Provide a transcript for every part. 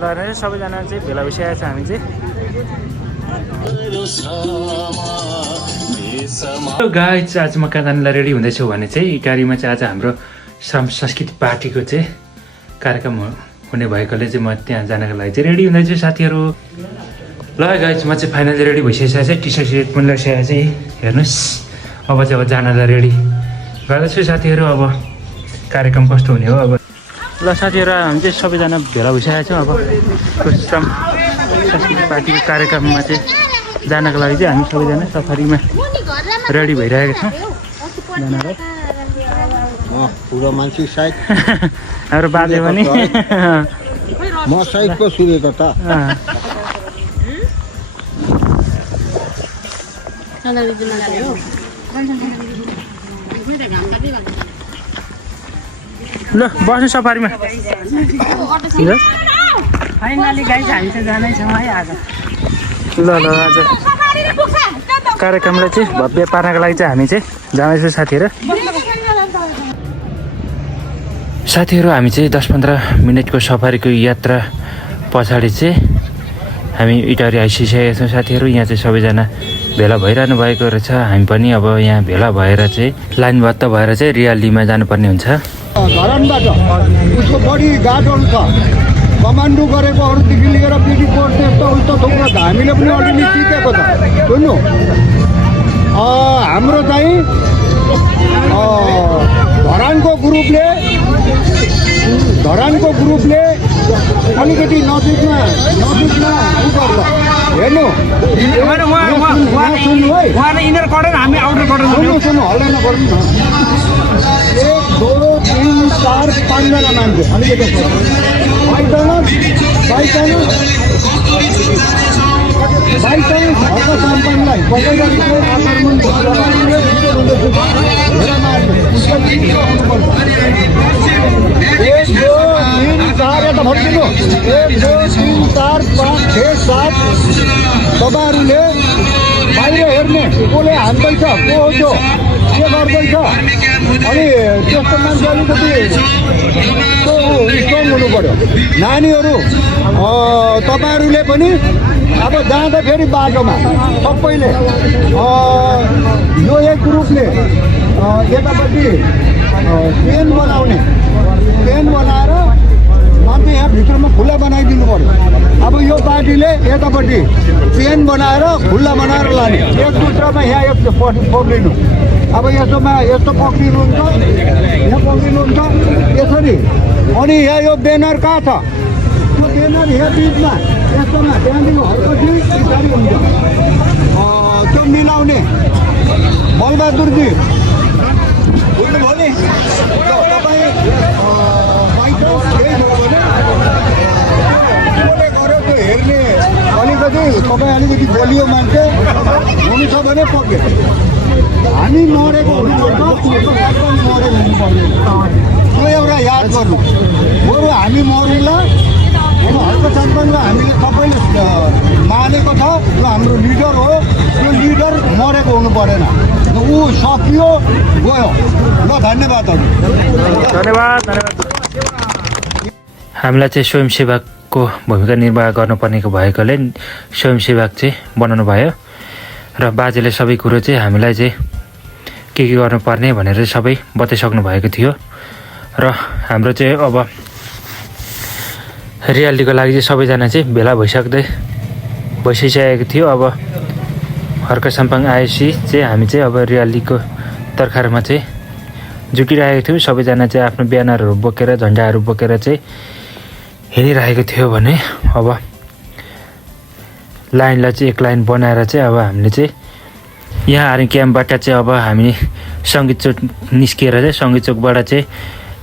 ल सबैजना चाहिँ भेला भइसकेको छ हामी चाहिँ। गाइज आज म कहाँ जानलाई रेडी हुँदैछु भने चाहिँ इटारीमा चाहिँ आज हाम्रो श्रम संस्कृति पार्टीको चाहिँ कार्यक्रम हुने भएकोले चाहिँ म त्यहाँ जानको लागि चाहिँ रेडी हुँदैछु साथीहरू। ल गाइज म चाहिँ फाइनली रेडी भइसकेको छ, टी सर्ट पनि लगाइसकेको चाहिँ हेर्नुहोस्। अब चाहिँ जानलाई रेडी गर्दैछु साथीहरू। अब कार्यक्रम कस्तो हुने हो अब। ल साथीहरू हामी चाहिँ सबैजना भेला भइसकेको छौँ। अब श्रम संस्कृति पार्टीको कार्यक्रममा चाहिँ जानको लागि चाहिँ हामी सबैजना सफारीमा रेडी भइरहेका छौँ जानलाई। पुरो मान्छे साइड हाम्रो बाजे पनि म साइडको सुनेको त। ल बस्नु सफारीमा। फाइनली गाइस हामी चाहिँ जाँदैछौँ है आज। ल आज कार्यक्रमलाई चाहिँ भव्य पार्नको लागि चाहिँ हामी चाहिँ जाँदैछौँ साथीहरू। हामी चाहिँ 10-15 मिनटको सफारीको यात्रा पछाडि चाहिँ हामी इटारी आइसकेका छौँ साथीहरू। यहाँ चाहिँ सबैजना भेला भइरहनु भएको रहेछ। हामी पनि अब यहाँ भेला भएर चाहिँ लाइनबद्ध भएर चाहिँ रियालीमा जानुपर्ने हुन्छ। धरानबाट उसको बढी गाडोहरू छ, कमान्डो गरेकोहरूदेखि लिएर पिडी कोर्स यस्तो उल्टो थुप्रो छ। हामीले पनि अलरेडी सिकेको छ। सुन्नु, हाम्रो चाहिँ धरानको ग्रुपले अलिकति नजिकमा उ गर्छ। हेर्नु सुन्नु हल्ला नगर्नु न। 1 2 3 4 5 जना मान्छे अलिकति घरको सम्पन्नलाई तपाईँहरूले बाहिर हेर्ने कसले हान्दैछ, को हो त्यो, के गर्दैछ। अनि त्यस्तो मान्छे अलिकति स्ट्रङ हुनु पऱ्यो। नानीहरू तपाईँहरूले पनि अब जाँदाखेरि बाटोमा सबैले यो एक ग्रुपले यतापट्टि पेन बनाएर मान्छे यहाँ भित्रमा खुल्ला बनाइदिनु पऱ्यो। अब यो पार्टीले यतापट्टि पेन बनाएर खुल्ला बनाएर लाने, एक दुसरामा यहाँ यस्तो पक्रिनु। अब यस्तो पक्रिनुहुन्छ, यहाँ पक्रिनुहुन्छ यसरी। अनि यहाँ यो ब्यानर कहाँ छ, त्यो ब्यानर यहाँ बिचमा यस्तोमा त्यहाँदेखि हर्कची पछाडि हुन्छ त्यो मिलाउने। बलबहादुरजी बुझ्नुभयो नि, तपाईँ हेर्ने अलिकति तपाईँ अलिकति बलियो मान्छे हुनु छ भने पक्यो। हामी मरेको हुनुपर्छ, मरेको हुनुपर्ने त्यो एउटा याद गर्नु। बरु हामी मरौँला, हल्का सम्पन्न हामीले सबैले मानेको छ। यो हाम्रो लिडर हो, त्यो लिडर मरेको हुनु परेन। ऊ सकियो गयो। ल धन्यवादहरू। धन्यवाद। हामीलाई चाहिँ स्वयंसेवकको भूमिका निर्वाह गर्नुपर्नेको भएकोले स्वयंसेवक चाहिँ बनाउनु भयो र बाजेले सबै कुरो चाहिँ हामीलाई चाहिँ के गर्नुपर्ने भनेर सबै बताइसक्नु भएको थियो। र हाम्रो चाहिँ अब रियालीको लागि चाहिँ सबैजना चाहिँ भेला भइसकेको थियो। अब हर्क साम्पाङ आएपछि चाहिँ हामी चाहिँ अब रियालीको तर्खरमा चाहिँ जुटिरहेको थियौँ। सबैजना चाहिँ आफ्नो ब्यानरहरू बोकेर झन्डाहरू बोकेर चाहिँ हिँडिरहेको थियो भने अब लाइनलाई चाहिँ एक लाइन बनाएर चाहिँ अब हामीले चाहिँ यहाँ आर्मी क्याम्पबाट चाहिँ अब हामी सङ्गीत चोक निस्किएर चाहिँ सङ्गीत चोकबाट चाहिँ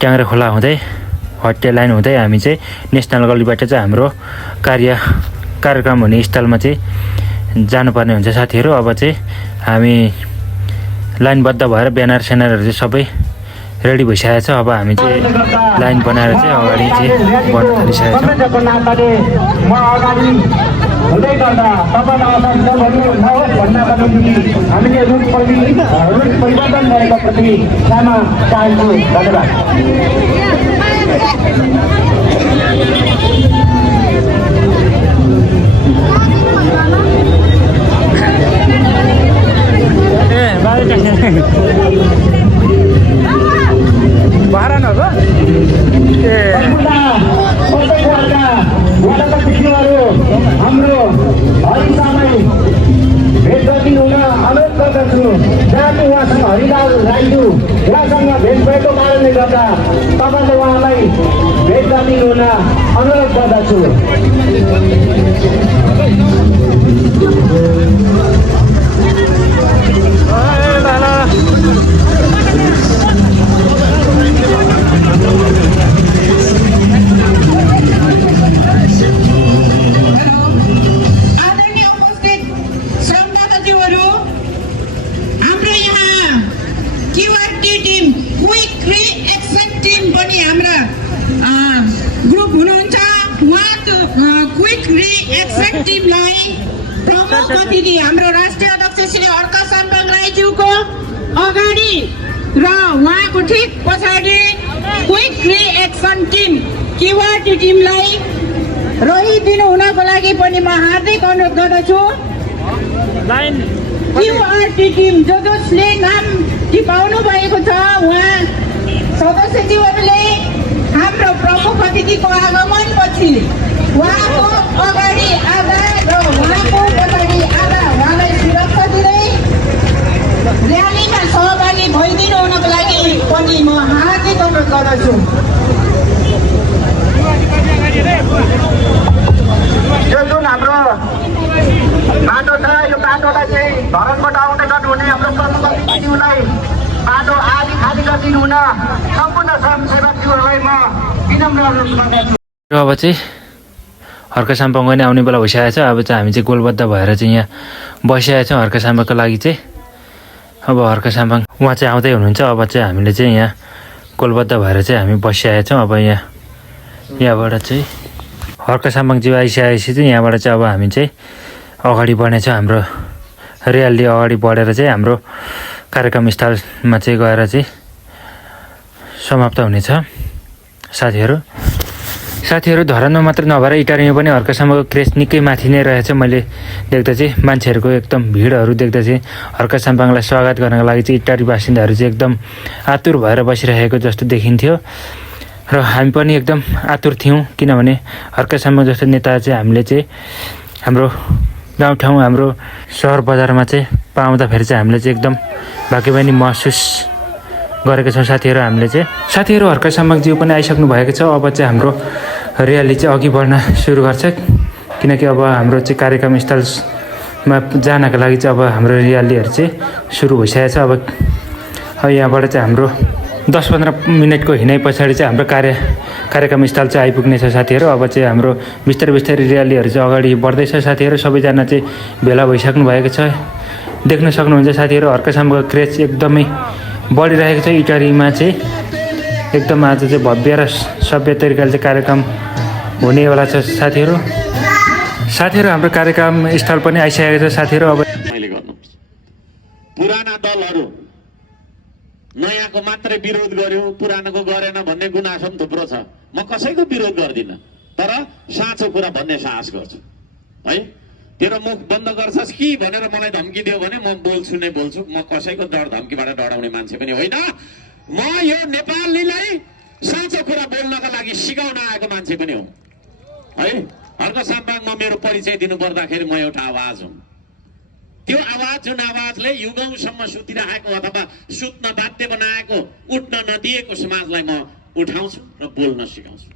ट्याङ्ग्रा खोला हुँदै हट्टे लाइन हुँदै हामी चाहिँ नेसनल गल्लीबाट चाहिँ हाम्रो कार्यक्रम हुने स्थलमा चाहिँ जानुपर्ने हुन्छ साथीहरू। अब चाहिँ हामी लाइनबद्ध भएर ब्यानर स्यानरहरू चाहिँ सबै रेडी भइसकेको छ। अब हामी चाहिँ लाइन बनाएर चाहिँ अगाडि चाहिँ बढ्न थालिसकेको छौँ। हाम्रो हरिसामै भेट गरिदिनु हुन अनुरोध गर्दछु। जहाँको उहाँसँग हरिलाल राईज्यू उहाँसँग भेट भएको कारणले गर्दा तपाईँले उहाँलाई भेट गरिदिनु हुन अनुरोध गर्दछु। आदरणीय उपस्थित श्रद्धालुहरू, हाम्रो यहाँ QRT team quick reaction team पनि हाम्रा ग्रुप हुनुहुन्छ। उहाँको क्विक रिएक्सन टिमलाई प्रमुख अतिथि हाम्रो राष्ट्रिय अध्यक्ष श्री हर्क साम्पाङ राईज्यूको अगाडि र उहाँको ठिक पछाडि क्विक रिएक्सन टिम क्युआरटी टिमलाई रहिदिनु हुनको लागि पनि म हार्दिक अनुरोध गर्दछु। क्युआरटी टिम जसले नाम टिपाउनु भएको छ उहाँ सदस्यज्यूहरूले हाम्रो प्रमुख अतिथिको आगमनपछि उहाँको अगाडि आधा र उहाँको पछाडि आधा उहाँलाई सुरक्षा दिँदै र्यालीमा सहभागी भइदिनु हुनको लागि पनि म हार्दिक अनुरोध गर्दछु। यो जुन हाम्रो बाटो छ यो बाटोलाई चाहिँ धरनबाट आउँदै गर्नुहुने हाम्रो प्रमुख अतिथिज्यूलाई बाटो आदि खाली गरिदिनु हुन सम्पूर्ण स्वयंसेवकज्यूहरूलाई म विनम्र अनुरोध गर्दछु। र अब चाहिँ हर्क साम्पाङ पनि आउने बेला भइसकेको छ। अब चाहिँ हामी चाहिँ गोलबद्ध भएर चाहिँ यहाँ बसिरहेको छौँ हर्क साम्पाङको लागि चाहिँ। अब हर्क साम्पाङ उहाँ चाहिँ आउँदै हुनुहुन्छ। अब चाहिँ हामीले चाहिँ यहाँ गोलबद्ध भएर चाहिँ हामी बसिरहेको छौँ। अब यहाँबाट चाहिँ हर्क साम्पाङज्यू आइसकेपछि चाहिँ यहाँबाट चाहिँ अब हामी चाहिँ अगाडि बढ्नेछौँ। हाम्रो र्याली अगाडि बढेर चाहिँ हाम्रो कार्यक्रम स्थलमा चाहिँ गएर चाहिँ समाप्त हुनेछ। साथीहरू धरानमा मात्र नभएर इटारीमा पनि हर्क साम्पाङको क्रेज निकै माथि नै रहेछ। मैले देख्दा चाहिँ मान्छेहरूको एकदम भिडहरू देख्दा चाहिँ हर्क साम्पाङलाई स्वागत गर्नको लागि चाहिँ इटारी बासिन्दाहरू चाहिँ एकदम आतुर भएर बसिरहेको जस्तो देखिन्थ्यो र हामी पनि एकदम आतुर थियौँ। किनभने हर्क साम्पाङ जस्तो नेता चाहिँ हामीले चाहिँ हाम्रो गाउँठाउँ हाम्रो सहर बजारमा चाहिँ पाउँदाखेरि चाहिँ हामीले चाहिँ एकदम भाग्यमानी महसुस गरेको छौँ साथीहरू। हामीले चाहिँ साथीहरू हर्क साम्पाङज्यू पनि आइसक्नु भएको छ। अब चाहिँ हाम्रो र्याली चाहिँ अघि बढ्न सुरु गर्छ किनकि अब हाम्रो चाहिँ कार्यक्रम स्थलमा जानको लागि चाहिँ अब हाम्रो र्यालीहरू चाहिँ सुरु भइसकेको छ। अब यहाँबाट चाहिँ हाम्रो 10-15 मिनटको हिँडाइ पछाडि चाहिँ हाम्रो कार्यक्रम स्थल चाहिँ आइपुग्नेछ साथीहरू। अब चाहिँ हाम्रो बिस्तारै र्यालीहरू चाहिँ अगाडि बढ्दैछ साथीहरू। सबैजना चाहिँ भेला भइसक्नु भएको छ। देख्न सक्नुहुन्छ साथीहरू हर्क साम्पाङको क्रेज एकदमै बढिरहेको छ इटारीमा चाहिँ। एकदम आज चाहिँ भव्य र सभ्य तरिकाले चाहिँ कार्यक्रम हुनेवाला छ साथीहरू। हाम्रो कार्यक्रम स्थल पनि आइसकेको छ साथीहरू। अब पुराना दलहरू नयाँको मात्रै विरोध गर्यो, पुरानोको गरेन भन्ने गुनासो पनि थुप्रो छ। म कसैको विरोध गर्दिनँ, तर साँचो कुरा भन्ने साहस गर्छु है। तेरो मुख बन्द गर्छस् कि भनेर मलाई धम्की दियो भने म बोल्छु नै बोल्छु। म कसैको डर धम्कीबाट डराउने मान्छे पनि होइन। म यो नेपालीलाई साँचो कुरा बोल्नका लागि सिकाउन आएको मान्छे पनि हो है। हर्क साम्पाङमा मेरो परिचय दिनु पर्दाखेरि म एउटा आवाज हुँ। त्यो आवाज जुन आवाजले युगौँसम्म सुतिरहेको अथवा सुत्न बाध्य बनाएको, उठ्न नदिएको समाजलाई म उठाउँछु र बोल्न सिकाउँछु।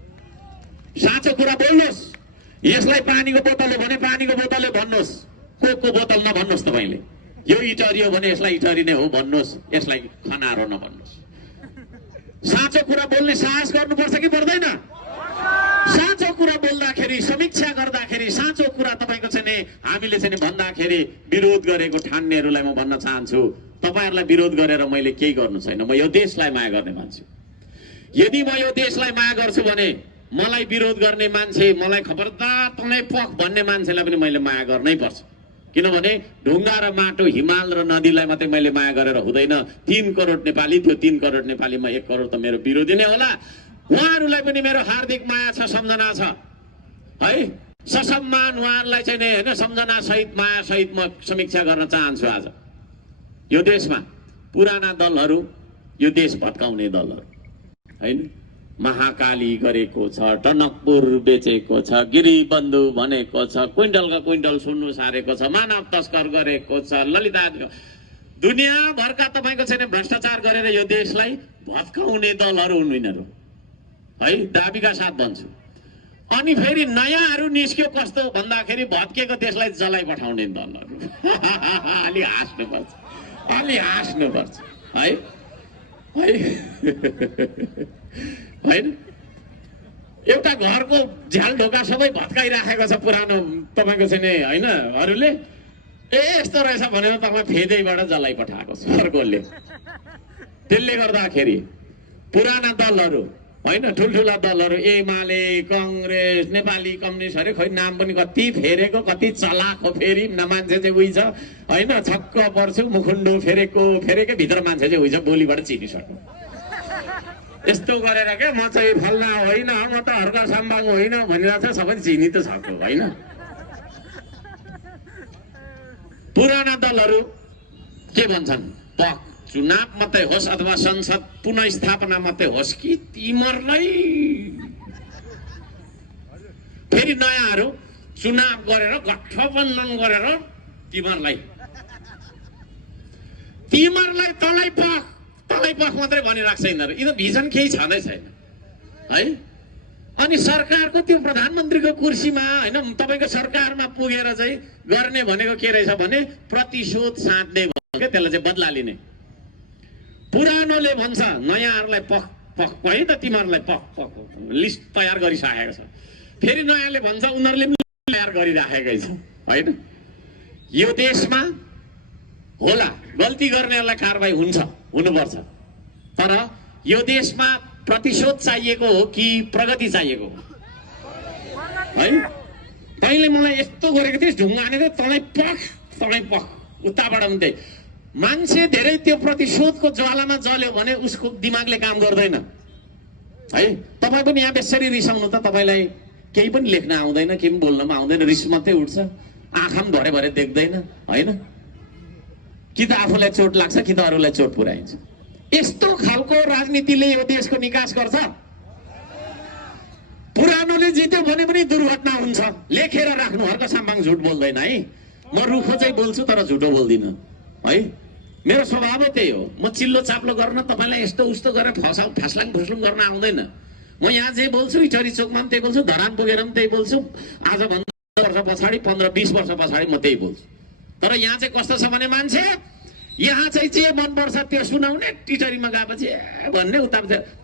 साँचो कुरा बोल्नुहोस्। यसलाई पानीको बोतल हो भने पानीको बोतल भन्नुहोस्, कोकको बोतल नभन्नुहोस्। तपाईँले यो इटरी हो भने यसलाई इटरी नै हो भन्नुहोस्, यसलाई खनार हो नभन्नुहोस्। साँचो कुरा बोल्ने साहस गर्नुपर्छ कि पर्दैन? साँचो कुरा बोल्दाखेरि, समीक्षा गर्दाखेरि, साँचो कुरा तपाईँको चाहिँ नि हामीले चाहिँ भन्दाखेरि विरोध गरेको ठान्नेहरूलाई म भन्न चाहन्छु, तपाईँहरूलाई विरोध गरेर मैले केही गर्नु छैन। म यो देशलाई माया गर्ने मान्छे। यदि म यो देशलाई माया गर्छु भने मलाई विरोध गर्ने मान्छे, मलाई खबरदार तँलाई पख भन्ने मान्छेलाई पनि मैले माया गर्नै पर्छ। किनभने ढुङ्गा र माटो, हिमाल र नदीलाई मात्रै मैले माया गरेर हुँदैन। 3 करोड नेपाली, त्यो 3 करोड नेपालीमा 1 करोड त मेरो विरोधी नै होला। उहाँहरूलाई पनि मेरो हार्दिक माया छ, सम्झना छ है। ससम्मान उहाँहरूलाई चाहिँ नि होइन, सम्झना सहित माया सहित म समीक्षा गर्न चाहन्छु। आज यो देशमा पुराना दलहरू, यो देश भत्काउने दलहरू होइन, महाकाली गरेको छ, टनकपुर बेचेको छ, गिरिबन्धु भनेको छ, क्विन्टलका क्विन्टल सुन्नु सारेको छ, मानव तस्कर गरेको छ, ललिता दुनियाँभरका तपाईँको छैन भ्रष्टाचार गरेर यो देशलाई भत्काउने दलहरू हुन् यिनीहरू है, दाबीका साथ भन्छु। अनि फेरि नयाँहरू निस्क्यो कस्तो भन्दाखेरि भत्केको देशलाई जलाइ पठाउने दलहरू। अलि हाँस्नुपर्छ, अलि हाँस्नुपर्छ है है होइन। एउटा घरको झ्याल ढोका सबै भत्काइराखेको छ पुरानो तपाईँको चाहिँ नि होइन अरूले, ए यस्तो रहेछ भनेर तपाईँ फेदैबाट जलाइ पठाएको छ अर्कोले। त्यसले गर्दाखेरि पुराना दलहरू होइन, ठुल्ठुला दलहरू एमाले, कङ्ग्रेस, नेपाली कम्युनिस्टहरू खै नाम पनि कति फेरेको, कति चलाक हो, फेरि मान्छे चाहिँ उही छ होइन, छक्क पर्छु, मुखुन्डो फेरेकै भित्र मान्छे चाहिँ उही छ, बोलीबाट चिनिसक्नु। यस्तो गरेर क्या म चाहिँ फल्ना होइन, म त हर्का साम्बाङ होइन भनिरहेको छ, सबै चिनी त सक्यो होइन। पुराना दलहरू के भन्छन्, चुनाव मात्रै होस् अथवा संसद पुनर्स्थापना मात्रै होस् कि तिमीहरूलाई फेरि नयाँहरू चुनाव गरेर गठबन्धन गरेर तिमीहरूलाई तलै पख मात्रै भनिराख्छ यिनीहरू। यिनीहरू भिजन केही छँदै छैन है। अनि सरकारको त्यो प्रधानमन्त्रीको कुर्सीमा होइन तपाईँको सरकारमा पुगेर चाहिँ गर्ने भनेको के रहेछ भने प्रतिशोध साट्ने क्या, त्यसलाई चाहिँ बदला लिने। पुरानोले भन्छ नयाँहरूलाई पख पख है त तिमीहरूलाई पख पख लिस्ट तयार गरिसकेको छ, फेरि नयाँले भन्छ उनीहरूले पनि तयार गरिराखेकै छ होइन। यो देशमा होला गल्ती गर्नेहरूलाई कारबाही हुनुपर्छ, तर यो देशमा प्रतिशोध चाहिएको हो कि प्रगति चाहिएको हो है। तैँले मलाई यस्तो गरेको थिएँ, ढुङ्गा हानेको तँलाई पख उताबाट हुन्थे। मान्छे धेरै त्यो प्रतिशोधको ज्वालामा जल्यो भने उसको दिमागले काम गर्दैन है। तपाईँ पनि यहाँ बेसरी रिसाउनु त, तपाईँलाई केही पनि लेख्न आउँदैन, केही पनि बोल्न पनि आउँदैन, रिस मात्रै उठ्छ, आँखा पनि भरे देख्दैन होइन। कि त आफूलाई चोट लाग्छ कि त अरूलाई चोट पुर्याइन्छ। यस्तो खालको राजनीतिले यो देशको निकास गर्छ। पुरानोले जित्यो भने पनि दुर्घटना हुन्छ, लेखेर राख्नु। हर्क साम्बाङ झुट बोल्दैन है, म रुखो चाहिँ बोल्छु तर झुटो बोल्दिनँ है। मेरो स्वभावै त्यही हो, म चिल्लो चाप्लो गर्न तपाईँलाई यस्तो उस्तो गरेर फास्लाङ फुस्लुङ गर्न आउँदैन। म यहाँ जे बोल्छु इटरी चोकमा पनि त्यही बोल्छु, धरान पुगेर पनि त्यही बोल्छु, आजभन्दा 10 वर्ष पछाडि 15-20 वर्ष पछाडि म त्यही बोल्छु। तर यहाँ चाहिँ कस्तो छ भने मान्छे यहाँ चाहिँ जे मनपर्छ त्यो सुनाउने, टिटरीमा गएपछि भन्ने, उता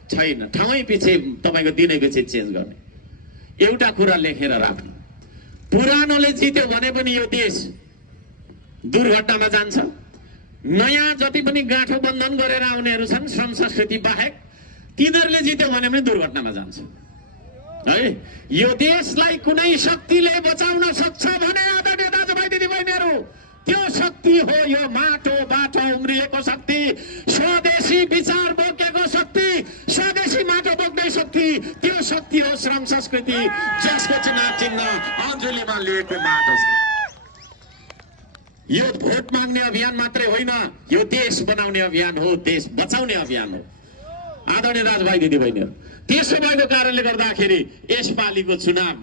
छैन, ठाउँै पछि तपाईँको दिनै पछि चेन्ज गर्ने। एउटा कुरा लेखेर राख्नु, पुरानोले जित्यो भने पनि यो देश दुर्घटनामा जान्छ। नयाँ जति पनि गाँठो बन्धन गरेर आउनेहरू छन् श्रम संस्कृति बाहेक, तिनीहरूले जित्यो भने पनि दुर्घटनामा जान्छ है। यो देशलाई कुनै शक्तिले बचाउन सक्छ भने आदरणीय दाजुभाइ दिदीबहिनीहरू, त्यो शक्ति हो यो माटोबाट उम्रिएको शक्ति, स्वदेशी विचार बोकेको शक्ति, स्वदेशी माटो बोक्ने शक्ति। त्यो शक्ति हो श्रम संस्कृति, जसको चुनाव चिन्ह अञ्जुलीमा लिएको माटो छ। यो भोट माग्ने अभियान मात्रै होइन, यो देश बनाउने अभियान हो, देश बचाउने अभियान हो आदरणीय दाजुभाइ दिदीबहिनीहरू। त्यसो भएको कारणले गर्दाखेरि यसपालिको चुनाव